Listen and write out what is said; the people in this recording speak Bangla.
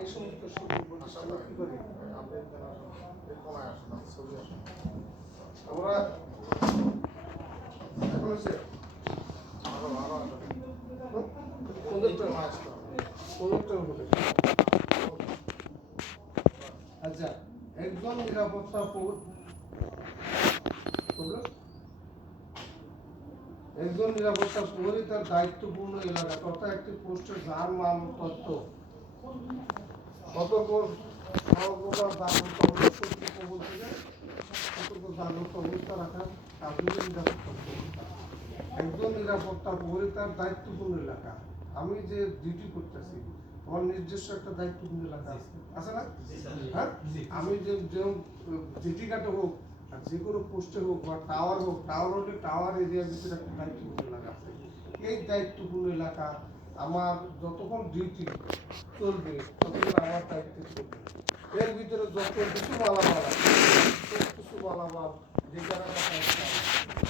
এই সমস্ত সুযোগ প্রতিষ্ঠানে কি করি আমরা এখন হচ্ছে আচ্ছা একজন নিরাপত্তা একজন নিরাপত্তা প্রহরী তার দায়িত্বপূর্ণ এলাকা তথা একটি পোস্টের যানবাহন তথ্য সতর্ক অবস্থা রাখা একজন নিরাপত্তা প্রহরী তার দায়িত্বপূর্ণ এলাকা। আমি যে ডিউটি করতেছি আমার নিজস্ব একটা দায়িত্বপূর্ণ এলাকা আছে না? হ্যাঁ, আমি যে জিটি কাটে হোক আর যে কোনো পোস্টে হোক বা টাওয়ার হোক, টাওয়ার হলে টাওয়ার এরিয়ার ভিতরে একটা দায়িত্বপূর্ণ এলাকা আছে। এই দায়িত্বপূর্ণ এলাকা আমার যতক্ষণ ডিউটি চলবে ততক্ষণ আমার দায়িত্বে চলবে। এর ভিতরে যত কিছু মালামাল আছে, কিছু মালামাল যে জায়গাটা